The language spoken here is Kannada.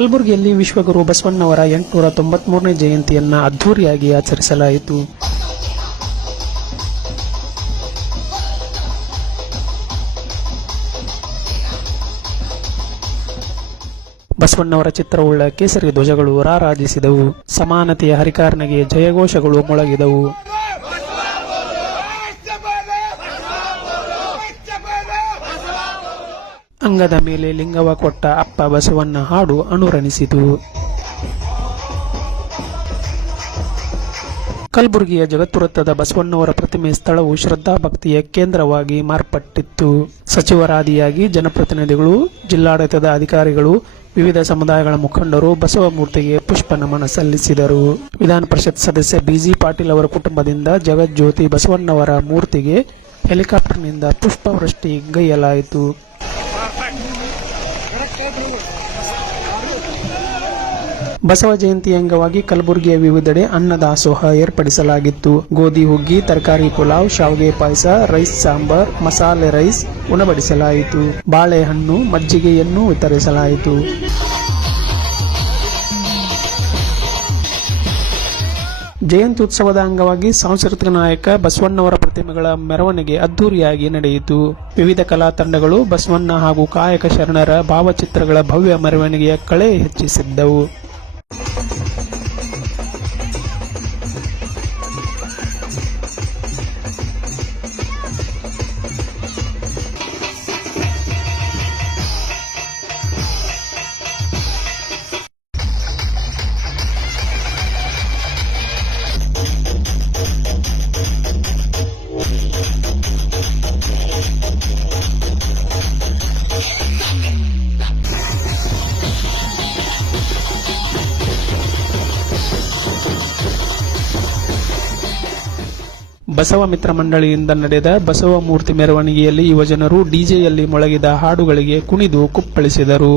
ಕಲಬುರಗಿಯಲ್ಲಿ ವಿಶ್ವಗುರು ಬಸವಣ್ಣವರ 893ನೇ ಜಯಂತಿಯನ್ನು ಅದ್ಧೂರಿಯಾಗಿ ಆಚರಿಸಲಾಯಿತು. ಬಸವಣ್ಣವರ ಚಿತ್ರವುಳ್ಳ ಕೇಸರಿ ಧ್ವಜಗಳು ರಾರಾಜಿಸಿದವು. ಸಮಾನತೆಯ ಹರಿಕಾರನಿಗೆ ಜಯಘೋಷಗಳು ಮೊಳಗಿದವು. ಅಂಗದ ಮೇಲೆ ಲಿಂಗವ ಕೊಟ್ಟ ಅಪ್ಪ ಬಸವಣ್ಣ ಹಾಡು ಅನುರಣಿಸಿತು. ಕಲಬುರಗಿಯ ಜಗದ್ಗುರುತ್ವದ ಬಸವಣ್ಣವರ ಪ್ರತಿಮೆ ಸ್ಥಳವು ಶ್ರದ್ಧಾಭಕ್ತಿಯ ಕೇಂದ್ರವಾಗಿ ಮಾರ್ಪಟ್ಟಿತ್ತು. ಸಚಿವರಾದಿಯಾಗಿ ಜನಪ್ರತಿನಿಧಿಗಳು, ಜಿಲ್ಲಾಡಳಿತದ ಅಧಿಕಾರಿಗಳು, ವಿವಿಧ ಸಮುದಾಯಗಳ ಮುಖಂಡರು ಬಸವ ಮೂರ್ತಿಗೆ ಪುಷ್ಪ ನಮನ ಸಲ್ಲಿಸಿದರು. ವಿಧಾನ ಪರಿಷತ್ ಸದಸ್ಯ ಬಿಜಿ ಪಾಟೀಲ್ ಅವರ ಕುಟುಂಬದಿಂದ ಜಗಜ್ಯೋತಿ ಬಸವಣ್ಣವರ ಮೂರ್ತಿಗೆ ಹೆಲಿಕಾಪ್ಟರ್ನಿಂದ ಪುಷ್ಪವೃಷ್ಟಿ ಗೈಯಲಾಯಿತು. ಬಸವ ಜಯಂತಿ ಅಂಗವಾಗಿ ಕಲಬುರಗಿಯ ವಿವಿಧೆಡೆ ಅನ್ನದಾಸೋಹ ಏರ್ಪಡಿಸಲಾಗಿತ್ತು. ಗೋಧಿ ಹುಗ್ಗಿ, ತರಕಾರಿ ಪುಲಾವ್, ಶಾವಿಗೆ ಪಾಯಸ, ರೈಸ್ ಸಾಂಬಾರ್, ಮಸಾಲೆ ರೈಸ್ ಉಣಬಡಿಸಲಾಯಿತು. ಬಾಳೆಹಣ್ಣು, ಮಜ್ಜಿಗೆಯನ್ನು ವಿತರಿಸಲಾಯಿತು. ಜಯಂತಿ ಉತ್ಸವದ ಅಂಗವಾಗಿ ಸಾಂಸ್ಕೃತಿಕ ನಾಯಕ ಬಸವಣ್ಣವರ ಪ್ರತಿಮೆಗಳ ಮೆರವಣಿಗೆ ಅದ್ದೂರಿಯಾಗಿ ನಡೆಯಿತು. ವಿವಿಧ ಕಲಾ ತಂಡಗಳು ಬಸವಣ್ಣ ಹಾಗೂ ಕಾಯಕ ಶರಣರ ಭಾವಚಿತ್ರಗಳ ಭವ್ಯ ಮೆರವಣಿಗೆಯ ಕಳೆ ಹೆಚ್ಚಿಸಿದ್ದವು. ಬಸವ ಮಿತ್ರ ಮಂಡಳಿಯಿಂದ ನಡೆದ ಬಸವ ಮೂರ್ತಿ ಮೆರವಣಿಗೆಯಲ್ಲಿ ಯುವಜನರು ಡಿಜೆಯಲ್ಲಿ ಮೊಳಗಿದ ಹಾಡುಗಳಿಗೆ ಕುಣಿದು ಕುಪ್ಪಳಿಸಿದರು.